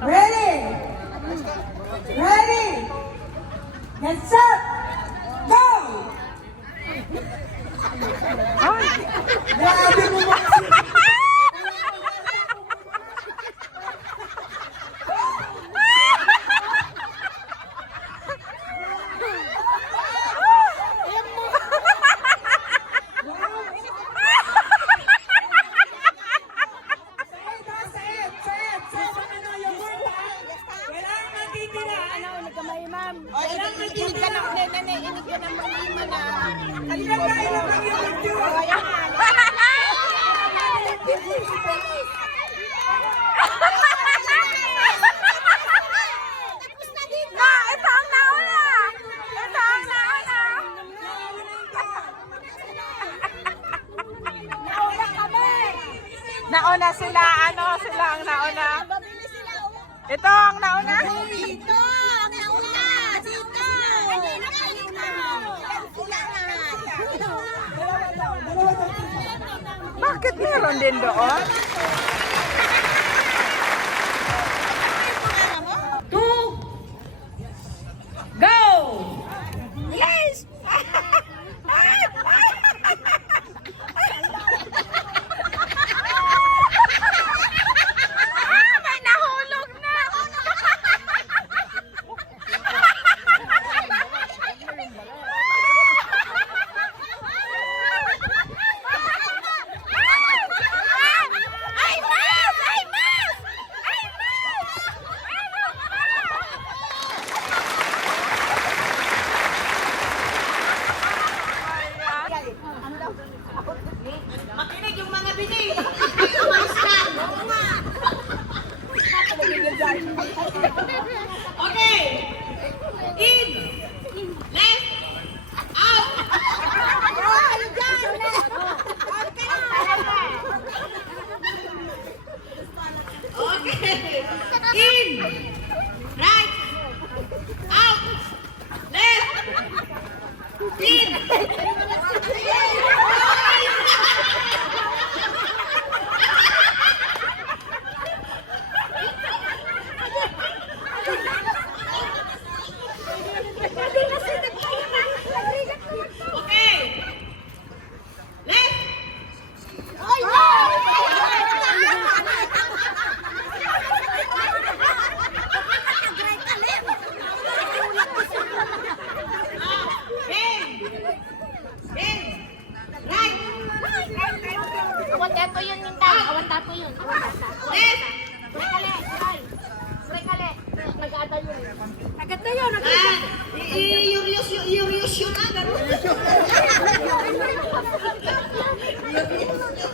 Ready? Ready? Get set! Go! Ay! Grabe mo mga Bakit meron din doon? Tin!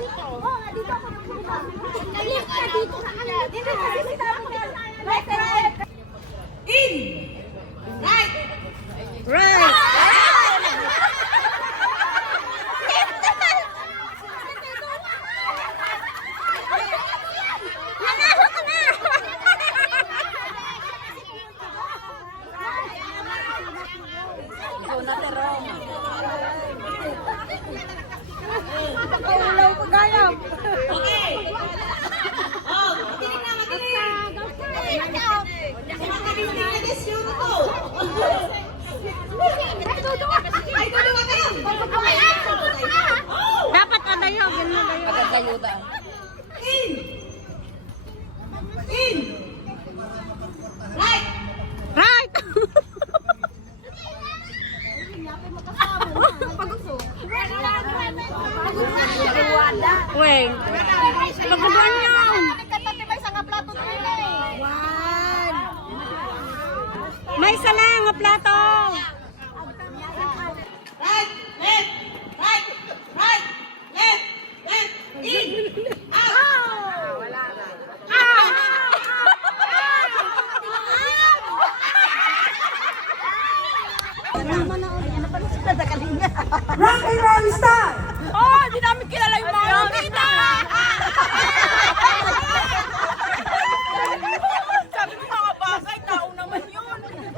In!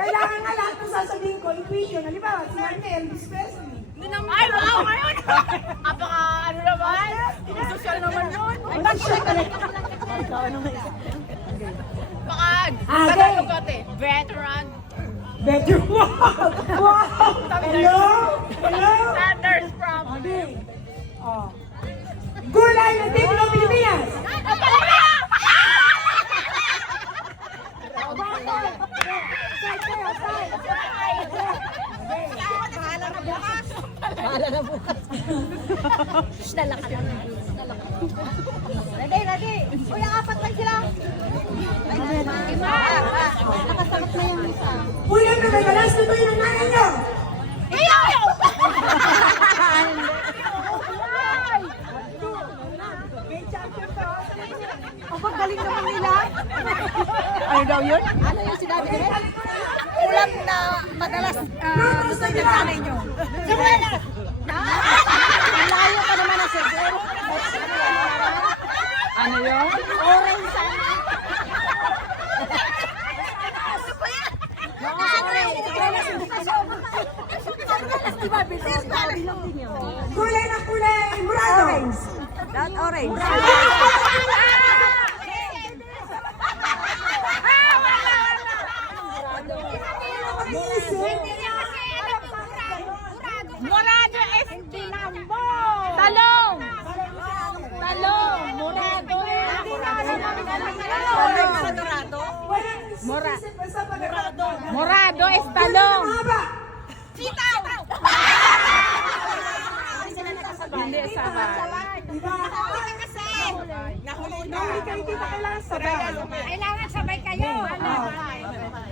Kailangan nga lahat ng sasabihin ko, equation. Halimbawa, si Marne, Elvis Presley. Ay, wow, ngayon. Apaka, ano naman? Social naman yun. Baka, Ah, Tagalog okay. ka, te. Veteran. Better wow! Hello? Hello? Sanders from... Oh. Gulay ng ng Pilipinas! Ready, Ano daw yun? Ano yung sinabi nila? Ulam na madalas uh, gusto yung nanay nyo. Siguelas! Ang layo ka naman na siguelas. Ano yun? Orange sana. Orange. Ba? Din yun. Gulay na kulay murado! That orange. Talong. Sitaw. Hindi, sabay. Diba? Hindi kayo kita kailangan sabay. Kailangan sabay kayo.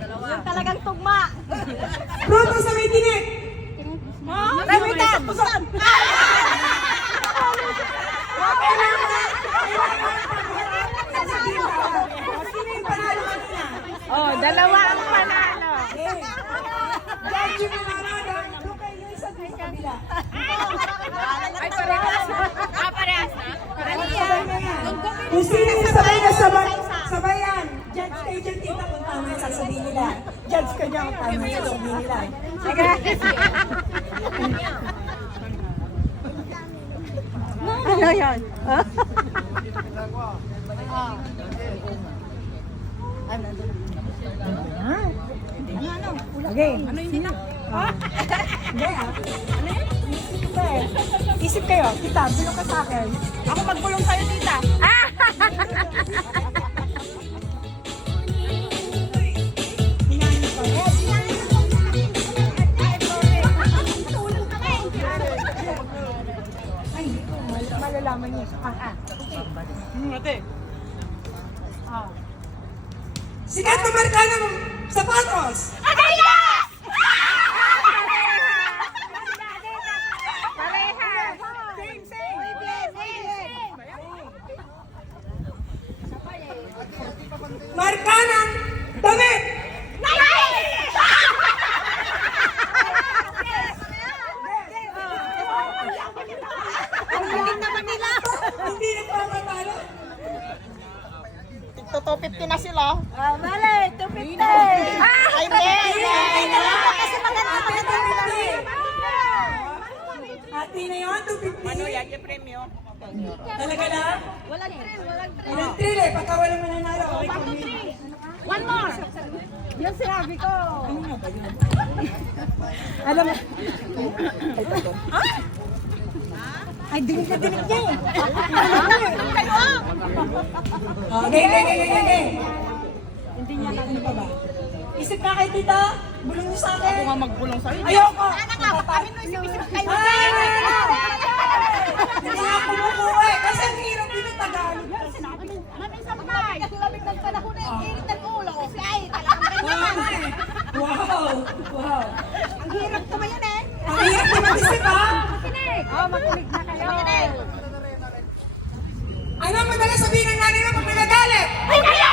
Yung talagang tugma. Pronto sa may tinik! Sino yung panalo kanina? Oh, dalawa ang panalo. Judge Jimmy Marada, doon kayo yung isa doon sa kabila. Ay, parehas. Ah, parehas na? Sabay na yan. Kung sino yung sabay na sabay, sabay yan. Judge kayo dyan, tita, kung tama yung sasabihin nila. Judge ka dyan kung tama yung sasabihin nila. Ano yun? Okay. Ano yun na? Hindi ah. Isip ka eh. Isip kayo. Tita, bulong ka sa akin. Ako magbulong sa'yo, tita. Hinahin Sikat na marka ng sapatos! Parehas. Same, same. Marka ng damit! Hindi naman nila. Hindi nagpapatalo. Tigto 250 na sila. Ah, mali. 250. Ay, hindi. Kasi maganda maganda nila. Ate na yun, 250. Ano yan, yung premyo? Talaga na? Walang thrill, walang thrill. Walang thrill eh, pagka wala mananalo. Okay, kami. One more. Yan sinabi ko. Alam mo. Ay, dinig na dinig niya eh. Oh, Okay, okay, okay, okay, okay. Hindi niya na ano pa ba? Isip ka kay tita, bulong niyo sa akin. Ako nga magbulong sa'yo. Ayoko. Ano nga, kami no isip-isip kayo. Hindi nga eh, kasi ang hirap din ang Tagalog. Lamig ng panahon eh. Init ng ulo. Ay, talagang ganyan. Wow! Wow! Ang hirap naman yun eh. Ang hirap din mag-isip ha? Makinig. Oh, makinig na kayo. Makinig. Ano ang madalas sabihin ng nanay mo pag nagagalit? Ay, kaya!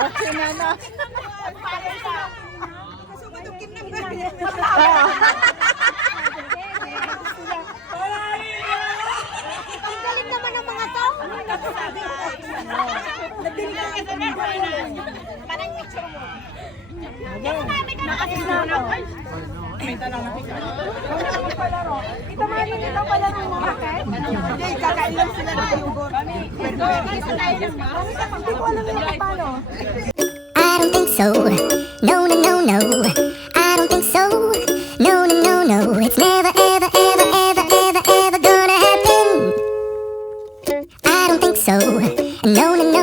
Okay na na. Ang galing naman ng mga to. Parang picture mo. Nakasin na ako. Ito mga nilito pala ng mga kat. Hindi, kakain lang sila ng tayo alam yung paano. I don't think so. No, no, no, no. So. No, no, no, no.